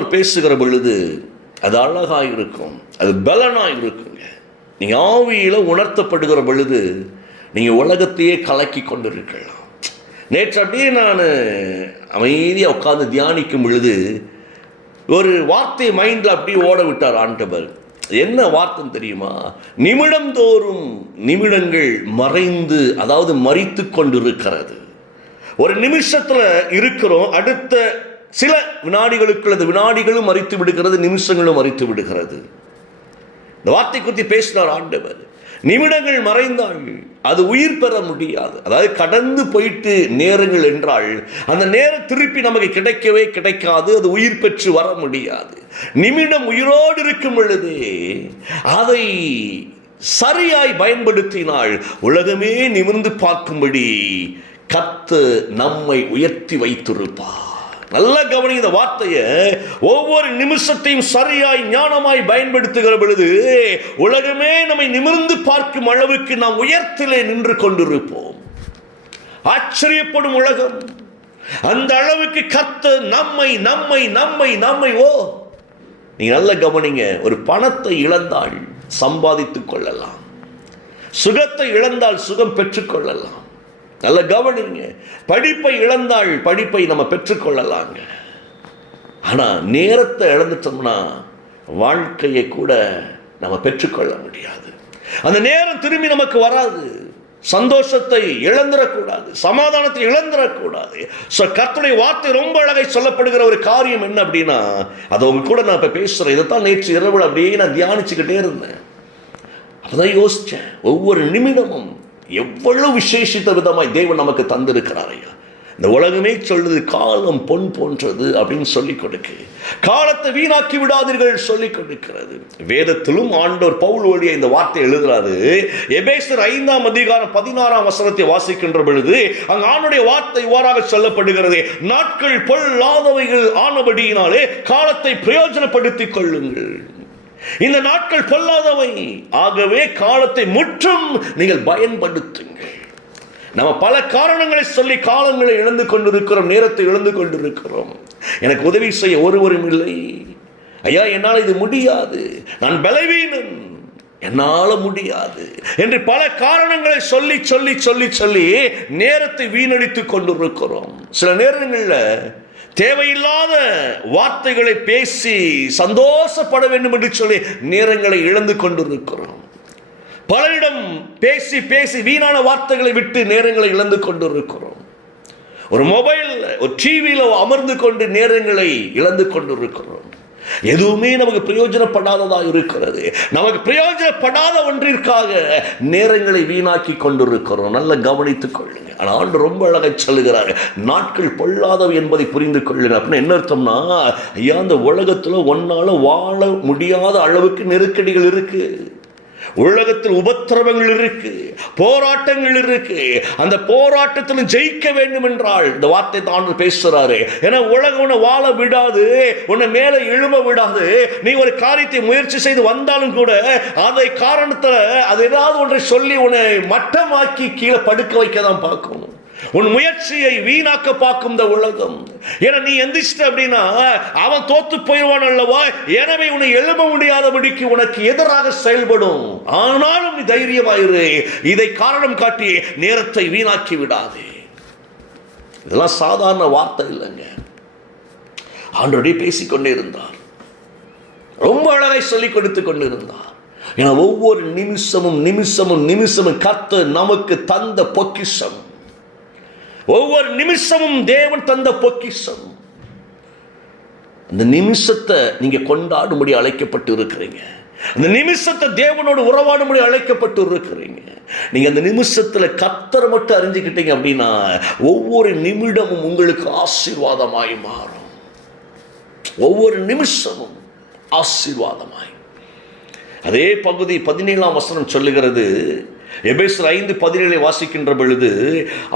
ஆவியானவர் பேசுகிற பொழுது அது அழகாக இருக்கும், அது பலனாக இருக்குங்க. நீங்கள் ஆவியில் உணர்த்தப்படுகிற பொழுது நீங்கள் உலகத்தையே கலக்கி கொண்டிருக்கலாம். நேற்று அப்படியே நான் அமைதியாக உட்கார்ந்து தியானிக்கும் பொழுது ஒரு வார்த்தையை மைண்டில் அப்படியே ஓட விட்டார் ஆண்டவர். என்ன வார்த்தைன்னு தெரியுமா? நிமிடம் தோறும் நிமிடங்கள் மறைந்து, அதாவது மறித்து கொண்டிருக்கிறது. ஒரு நிமிஷத்தில் இருக்கிறோம், அடுத்த சில வினாடிகளுக்குள் அந்த வினாடிகளும் மறித்து விடுகிறது, நிமிஷங்களும் மறித்து விடுகிறது. இந்த வார்த்தை குறித்து பேசினார் ஆண்டவர். நிமிடங்கள் மறைந்தால் அது உயிர் பெற முடியாது. அதாவது கடந்து போயிட்டு நேரங்கள் என்றால் அந்த நேரம் திருப்பி நமக்கு கிடைக்கவே கிடைக்காது, அது உயிர் பெற்று வர முடியாது. நிமிடம் உயிரோடு இருக்கும் பொழுதே அதை சரியாய் பயன்படுத்தினால் உலகமே நிமிர்ந்து பார்க்கும்படி கர்த்தர் நம்மை உயர்த்தி வைத்திருப்பார். நல்ல கவனி இந்த வார்த்தையை. ஒவ்வொரு நிமிஷத்தையும் சரியாய் ஞானமாய் பயன்படுத்துகிற பொழுது உலகமே நம்மை நிமிர்ந்து பார்க்கும் அளவுக்கு நாம் உயர்த்திலே நின்று கொண்டிருப்போம். ஆச்சரியப்படும் உலகம். அந்த அளவுக்கு கர்த்தர் நம்மை நம்மை நம்மை நம்மை நீங்க நல்ல கவனிங்க. ஒரு பணத்தை இழந்தால் சம்பாதித்துக் கொள்ளலாம், சுகத்தை இழந்தால் சுகம் பெற்றுக்கொள்ளலாம். நல்ல கவனிங்க. படிப்பை இழந்தால் படிப்பை நம்ம பெற்றுக்கொள்ளலாங்க. ஆனால் நேரத்தை இழந்துட்டோம்னா வாழ்க்கையை கூட நம்ம பெற்றுக்கொள்ள முடியாது. அந்த நேரம் திரும்பி நமக்கு வராது. சந்தோஷத்தை இழந்துடக்கூடாது, சமாதானத்தை இழந்துடக்கூடாது. கர்த்தருடைய வார்த்தை ரொம்ப அழகை சொல்லப்படுகிற ஒரு காரியம் என்ன அப்படின்னா, அதை உங்க கூட நான் இப்போ பேசுகிறேன். இதைத்தான் நேற்று இரவு அப்படியே நான் தியானிச்சுக்கிட்டே இருந்தேன். அப்பதான் யோசித்தேன், ஒவ்வொரு நிமிடமும் எவ்வளவு விசேஷித்த விதமாய் தேவன் நமக்கு தந்திருக்கிறார் ஐயா. இந்த உலகமே சொல்லுது காலம் பொன் போன்றது அப்படின்னு சொல்லிக் கொடுக்கு. காலத்தை வீணாக்கி விடாதீர்கள் சொல்லிக் கொடுக்கிறது. வேதத்திலும் ஆண்டவர் பவுல் வழியா இந்த வார்த்தை எழுதுறாரு. எபேசர் 5ஆம் அதிகாரம் 16ஆம் வசனத்தை வாசிக்கின்ற பொழுது அங்கு ஆண்டுடைய வார்த்தை இவ்வாறாக சொல்லப்படுகிறது. நாட்கள் பொல்லாதவைகள் ஆனபடியினாலே காலத்தை பிரயோஜனப்படுத்திக் கொள்ளுங்கள். இந்த நாட்கள் பொல்லாதவை, ஆகவே காலத்தை முற்றும் நீங்கள் பயன்படுத்துங்கள். நம்ம பல காரணங்களை சொல்லி காலங்களை இழந்து கொண்டிருக்கிறோம், நேரத்தை இழந்து கொண்டிருக்கிறோம். எனக்கு உதவி செய்ய ஒருவரும் இல்லை ஐயா, என்னால் இது முடியாது, நான் பலவீனன், என்னால் முடியாது என்று பல காரணங்களை சொல்லி சொல்லி சொல்லி சொல்லி நேரத்தை வீணடித்துக் கொண்டிருக்கிறோம். சில நேரங்களில் தேவையில்லாத வார்த்தைகளை பேசி சந்தோஷப்பட வேண்டும் என்று சொல்லி நேரங்களை இழந்து கொண்டிருக்கிறோம். பலரிடம் பேசி பேசி வீணான வார்த்தைகளை விட்டு நேரங்களை இழந்து கொண்டிருக்கிறோம். ஒரு மொபைல், ஒரு டிவியில் அமர்ந்து கொண்டு நேரங்களை இழந்து கொண்டிருக்கிறோம். எதுவுமே நமக்கு பிரயோஜனப்படாததாக இருக்கிறது. நமக்கு பிரயோஜனப்படாத ஒன்றிற்காக நேரங்களை வீணாக்கி கொண்டிருக்கிறோம். நல்ல கவனித்துக் கொள்ளுங்க. ஆனால் ஆண்டு ரொம்ப அழகை சொல்லுகிறார், நாட்கள் பொல்லாதவை என்பதை புரிந்து கொள்ளுங்க. அப்படின்னு என்ன அர்த்தம்னா, ஐயா அந்த உலகத்தில் ஒன்னால வாழ முடியாத அளவுக்கு நெருக்கடிகள் இருக்கு, உலகத்தில் உபத்திரவங்கள் இருக்கு, போராட்டங்கள் இருக்கு. அந்த போராட்டத்தில் ஜெயிக்க வேண்டும் என்றால் இந்த வார்த்தை தான் பேசுறாரு. ஏன்னா உலகம் உன்னை வாழ விடாது, உன்னை மேலே எழும்ப விடாது. நீ ஒரு காரியத்தை முயற்சி செய்து வந்தாலும் கூட அதை காரணத்தில் அது ஏதாவது ஒன்றை சொல்லி உன்னை மட்டமாக்கி கீழே படுக்க வைக்க தான் பார்க்கணும். உன் முயற்சியை வீணாக்க பார்க்கும் இந்த உலகம். ஏன்னா நீ எந்திரிச்சிட்ட அப்படின்னா அவன் தோத்து போயிடுவான் அல்லவா. எனவே உன்னை எழும்ப முடியாதபடிக்கு உனக்கு எதிராக செயல்படும். ஆனாலும் நீ தைரியமாயிரு. இதை காரணம் காட்டி நேரத்தை வீணாக்கி விடாதே. இதெல்லாம் சாதாரண வார்த்தை இல்லைங்க. ஆண்டவரே பேசிக்கொண்டே இருந்தார், ரொம்ப அழகாய் சொல்லிக் கொடுத்து கொண்டிருந்தார். ஏன்னா ஒவ்வொரு நிமிஷமும் நிமிஷமும் நிமிஷமும் கர்த்தர் நமக்கு தந்த பொக்கிஷம். ஒவ்வொரு நிமிஷமும் தேவன் தந்த பொக்கிஷம். அந்த நிமிஷத்தை நீங்க கொண்டாடும்படி அழைக்கப்பட்டு இருக்கிறீங்க. அந்த நிமிஷத்தை தேவனோடு உறவாடும்படி அழைக்கப்பட்டு இருக்கிறீங்க. நீங்க அந்த நிமிஷத்துல கர்த்தரை மட்டும் அறிஞ்சுக்கிட்டீங்க அப்படின்னா ஒவ்வொரு நிமிடமும் உங்களுக்கு ஆசீர்வாதமாய் மாறும். ஒவ்வொரு நிமிஷமும் ஆசீர்வாதமாய். அதே பகுதி 17ஆம் வசனம் சொல்லுகிறது. எபேசர் 5:17 வாசிக்கின்ற பொழுது,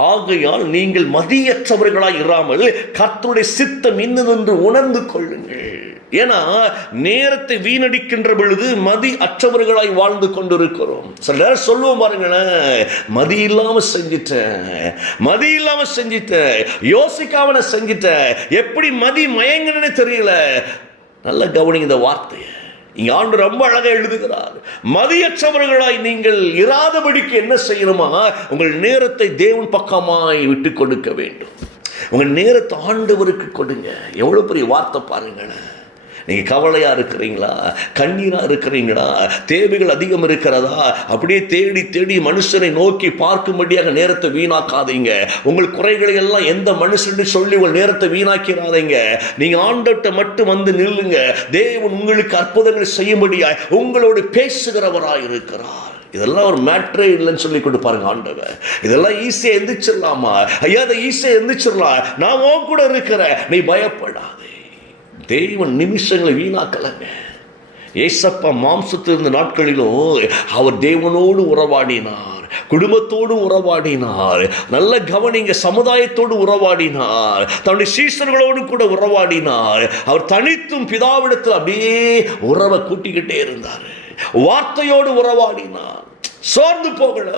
ஆகையால் நீங்கள் மதியற்றவர்களாய் இராமல் கர்த்தருடைய சித்தம் இன்னதென்று உணர்ந்து கொள்ளுங்கள். ஏன்னா நேரத்தை வீணடிக்கின்ற பொழுது மதி அற்றவர்களாய் வாழ்ந்து கொண்டிருக்கிறோம். சில நேரம் சொல்லுவோம் பாருங்களேன், மதி இல்லாம செஞ்சிட்டேன், யோசிக்காம செஞ்சிட்டேன், எப்படி மதி மயங்கன்னு தெரியல. நல்ல கவனிங்க இந்த வார்த்தையை. இங்க ஆண்டு ரொம்ப அழகா எழுதுகிறார். மதியற்றவர்களாய் நீங்கள் இராதபடிக்கு என்ன செய்யணுமா? உங்கள் நேரத்தை தேவன் பக்கமாய் விட்டு கொடுக்க வேண்டும். உங்கள் நேரத்தை ஆண்டவருக்கு கொடுங்க. எவ்வளவு பெரிய வார்த்தை பாருங்களேன். நீங்கள் கவலையாக இருக்கிறீங்களா? கண்ணீராக இருக்கிறீங்களா? தேவைகள் அதிகம் இருக்கிறதா? அப்படியே தேடி தேடி மனுஷனை நோக்கி பார்க்கும்படியாக நேரத்தை வீணாக்காதீங்க. உங்கள் குறைகளை எல்லாம் எந்த மனுஷன்னு சொல்லி உங்கள் நேரத்தை வீணாக்கிறாதீங்க. நீங்கள் ஆண்டவர்கிட்ட மட்டும் வந்து நில்லுங்க. தேவன் உங்களுக்கு அற்புதங்களை செய்யும்படியாய் உங்களோடு பேசுகிறவராய் இருக்கிறார். இதெல்லாம் ஒரு மேட்ரே இல்லைன்னு சொல்லி கொண்டு பாருங்க ஆண்டவர். இதெல்லாம் ஈஸியாக எந்திரிச்சிடலாமா? ஐயா, அதை ஈஸியாக எந்திரிச்சிடலாம். நான் உன் கூட இருக்கிறேன், நீ பயப்படாதே. தேவன் நிமிஷங்களை வீணாக்கலங்க. ஏசப்பா மாம்சத்தில் இருந்த நாட்களிலும் அவர் தேவனோடு உறவாடினார், குடும்பத்தோடு உறவாடினார். நல்ல கவனிங்க, சமுதாயத்தோடு உறவாடினார், தன்னுடைய சீஷர்களோடு கூட உறவாடினார். அவர் தனித்தும் பிதாவிடத்தில் அப்படியே உறவை கூட்டிக்கிட்டே இருந்தார். வார்த்தையோடு உறவாடினார். சோர்ந்து போகல,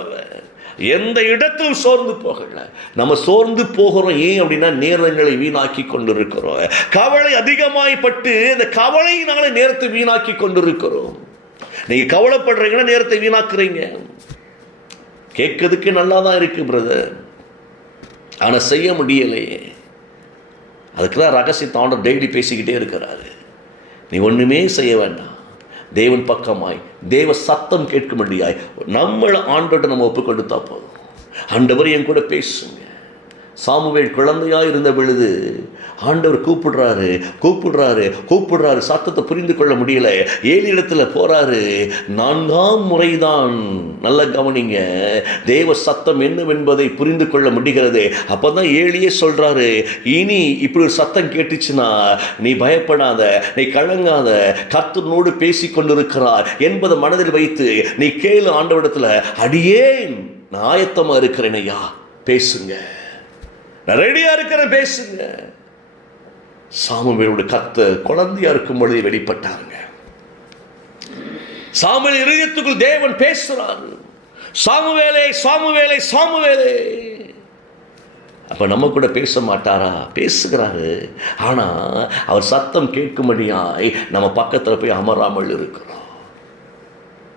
எந்த இடத்திலும் சோர்ந்து போகல. நம்ம சோர்ந்து போகிறோம் ஏன் அப்படின்னா நேரங்களை வீணாக்கி கொண்டிருக்கிறோம். கவலை அதிகமாய்ப்பட்டு இந்த கவலையினால நேரத்தை வீணாக்கி கொண்டிருக்கிறோம். நீங்க கவலைப்படுறீங்கன்னா நேரத்தை வீணாக்குறீங்க. கேட்கறதுக்கு நல்லா தான் இருக்கு பிரதர், ஆனா செய்ய முடியலையே. அதுக்குதான் ரகசியத்தை ஆண்டவர் டெய்லி பேசிக்கிட்டே இருக்கிறாரு. நீ ஒண்ணுமே செய்ய வேண்டாம், தேவன் பக்கமாய் தேவ சத்தம் கேட்கும்படியாய் நம்மளை ஆண்டவர்கிட்ட நம்ம ஒப்பு கொடுத்தா போதும். ஆண்டவர் என் கூட பேசுங்க. சாமுவேல் குழந்தையாக இருந்த பொழுது ஆண்டவர் கூப்பிடுறாரு. சத்தத்தை புரிந்து கொள்ள முடியல. 7 இடத்துல போறாரு. 4ஆம் முறைதான், நல்ல கவனிங்க, தேவ சத்தம் என்னவென்பதை புரிந்து கொள்ள முடிகிறது. அப்பதான் 7 சொல்றாரு, இனி இப்படி ஒரு சத்தம் கேட்டுச்சுன்னா நீ பயப்படாத, நீ கலங்காத, கர்த்தனோடு பேசி கொண்டிருக்கிறார் என்பதை மனதில் வைத்து நீ கேளு ஆண்டவரிடத்துல. அடியேன் நான் ஆயத்தமா இருக்கிறேன் ஐயா, பேசுங்க, ரெடியா இருக்கிறேன், பேசுங்க. சாமுவேலோட கர்த்தர் குழந்தையா இருக்கும் பொழுது வெளிப்பட்டாருங்க. சாமுவேல் இருதயத்துக்குள் தேவன் பேசுறாரு, சாமுவேலே சாமுவேலே சாமுவேலே. அப்ப நம்ம கூட பேச மாட்டாரா? பேசுகிறாரு. ஆனா அவர் சத்தம் கேட்கும்படியாய் நம்ம பக்கத்துல போய் அமராமல் இருக்கிறோம்.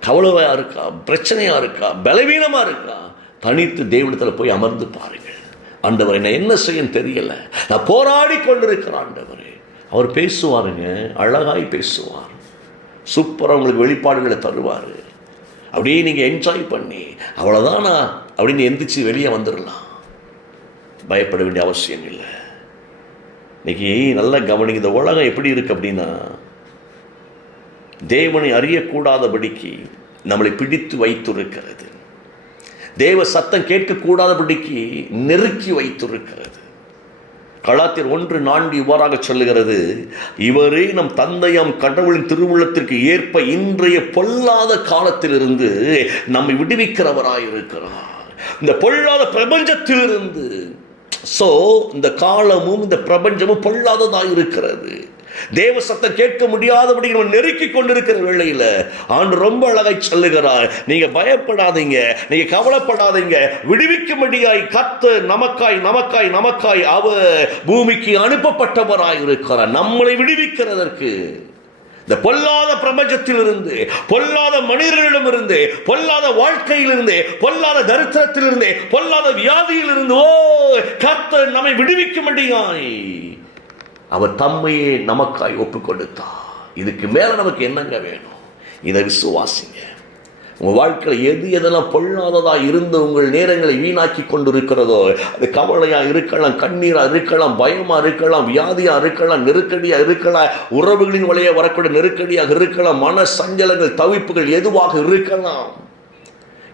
கவலையா இருக்கா, பிரச்சனையா இருக்கா, பலவீனமா இருக்கா, தனித்து தேவனிடத்துல போய் அமர்ந்து பாருங்க. ஆண்டவர் என்ன செய்ய தெரியல, நான் போராடி கொண்டிருக்கிறேன் ஆண்டவரே. அவர் பேசுவாருங்க, அழகாய் பேசுவார், சூப்பராக உங்களுக்கு வெளிப்பாடுகளை தருவார். அப்படியே நீங்கள் என்ஜாய் பண்ணி அவ்வளோதானா அப்படின்னு எந்திரிச்சு வெளியே வந்துடலாம். பயப்பட வேண்டிய அவசியம் இல்லை. இன்னைக்கு நல்ல கவனிங்க, இந்த உலகம் எப்படி இருக்கு அப்படின்னா, தேவனை அறியக்கூடாதபடிக்கு நம்மளை பிடித்து வைத்திருக்கிறது. தேவ சத்தம் கேட்கக்கூடாதபடிக்கு நெருக்கி வைத்திருக்கிறது. கலாத்தியர் 1:4 இவ்வாறாக சொல்லுகிறது, இவரே நம் தந்தையாம் கடவுளின் திருவுள்ளத்திற்கு ஏற்ப இன்றைய பொல்லாத காலத்திலிருந்து நம்மை விடுவிக்கிறவராயிருக்கிறார். இந்த பொல்லாத பிரபஞ்சத்திலிருந்து. இந்த காலமும் இந்த பிரபஞ்சமும் பொல்லாததாக இருக்கிறது. தேவ சத்தம் கேட்க முடியாதபடி நம்ம நெருக்கி கொண்டிருக்கிற வேளையில ஆண்டு ரொம்ப அழகாய் சொல்லுகிறார், நீங்க பயப்படாதீங்க, நீங்க கவலைப்படாதீங்க, விடுவிக்கும்படியாய் கர்த்தர் நமக்காய் அவர் பூமிக்கு அனுப்பப்பட்டவராய் இருக்கிறார், நம்மளை விடுவிக்கிறதற்கு. இந்த பொல்லாத பிரபஞ்சத்திலிருந்து, பொல்லாத மனிதர்களிடமிருந்து, பொல்லாத வாழ்க்கையிலிருந்து, பொல்லாத தரித்திரத்திலிருந்து, பொல்லாத வியாதியிலிருந்து கர்த்தர் நம்மை விடுவிக்கும்படியாய் அவர் தம்மையே நமக்காய் ஒப்பு கொடுத்தார். இதுக்கு மேல நமக்கு என்னங்க வேணும்? இதை விசுவாசிங்க. உங்கள் வாழ்க்கையில் எதெல்லாம் பொல்லாததா இருந்து உங்கள் நேரங்களை வீணாக்கி கொண்டு இருக்கிறதோ, அது கவலையா இருக்கலாம், கண்ணீரா இருக்கலாம், பயமா இருக்கலாம், வியாதியா இருக்கலாம், நெருக்கடியா இருக்கலாம், உறவுகளின் வழியாக வரக்கூடிய நெருக்கடியாக இருக்கலாம், மன சஞ்சலங்கள், தவிப்புகள் எதுவாக இருக்கலாம்.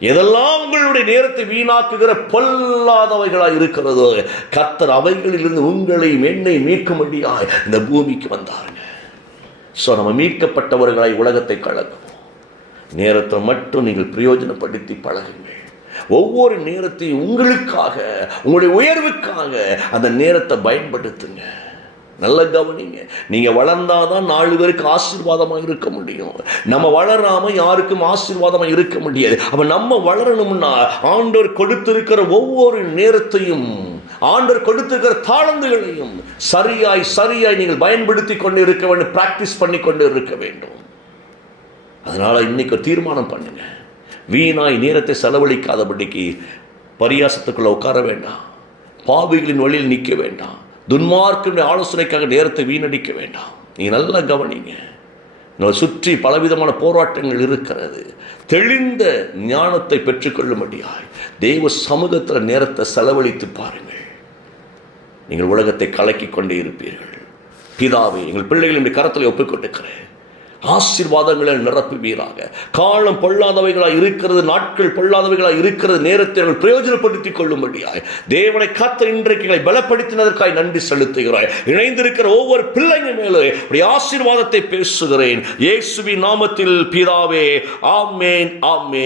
எதெல்லாம் உங்களுடைய நேரத்தை வீணாக்குகிற பொல்லாதவைகளாக இருக்கிறதோ, கர்த்தர் அவைகளிலிருந்து உங்களை என்னை மீட்கும்படியாய் இந்த பூமிக்கு வந்தாருங்க. நம்ம மீட்கப்பட்டவர்களாய் உலகத்தை கலக்குவோம். நேரத்தை மட்டும் நீங்கள் பிரயோஜனப்படுத்தி பழகுங்கள். ஒவ்வொரு நேரத்தையும் உங்களுக்காக, உங்களுடைய உயர்வுக்காக அந்த நேரத்தை பயன்படுத்துங்க. நல்ல கவனிங்க, நீங்க வளர்ந்தாதான் 4 பேருக்கு ஆசீர்வாதமாக இருக்க முடியும். நம்ம வளராம யாருக்கும் ஆசீர்வாதமாக இருக்க முடியாது. அப்ப நம்ம வளரணும்னா ஆண்டவர் கொடுத்திருக்கிற ஒவ்வொரு நேரத்தையும் ஆண்டவர் கொடுத்திருக்கிற தாளந்துகளையும் சரியாய் நீங்கள் பயன்படுத்தி கொண்டு இருக்க வேண்டும், பிராக்டிஸ் பண்ணி கொண்டு இருக்க வேண்டும். அதனால இன்னைக்கு தீர்மானம் பண்ணுங்க, வீணாய் நேரத்தை செலவழிக்காதபடிக்கு பரியாசத்துக்குள்ள உட்கார வேண்டாம், பாவிகளின் வழியில் நிற்க வேண்டாம், துன்மார்க்கனுடைய ஆலோசனைக்காக நேரத்தை வீணடிக்க வேண்டாம். நீங்க நல்லா கவனிங்க, உங்களை சுற்றி பலவிதமான போராட்டங்கள் இருக்கிறது. தெளிந்த ஞானத்தை பெற்றுக்கொள்ளும்படியாய் தேவ சமூகத்தில் நேரத்தை செலவழித்து பாருங்கள். நீங்கள் உலகத்தை கலக்கி கொண்டே இருப்பீர்கள். பிதாவே, எங்கள் பிள்ளைகளின் கரத்தில் ஒப்புக்கொண்டிருக்கிறேன், ஆசீர்வாதங்களை நிரப்புவீராக. காலம் பொல்லாதவைகளாக இருக்கிறது, நாட்கள் பொல்லாதவைகளாக இருக்கிறது, நேரத்தை அவர்கள் பிரயோஜனப்படுத்திக் கொள்ளும்படியாய் தேவனை காத்த இன்றைக்கு பலப்படுத்தினதற்காய் நன்றி செலுத்துகிறாய். இணைந்திருக்கிற ஒவ்வொரு பிள்ளைங்க மேலே ஆசீர்வாதத்தை பேசுகிறேன், இயேசுவின் நாமத்தில் பிதாவே. ஆமென், ஆமென்.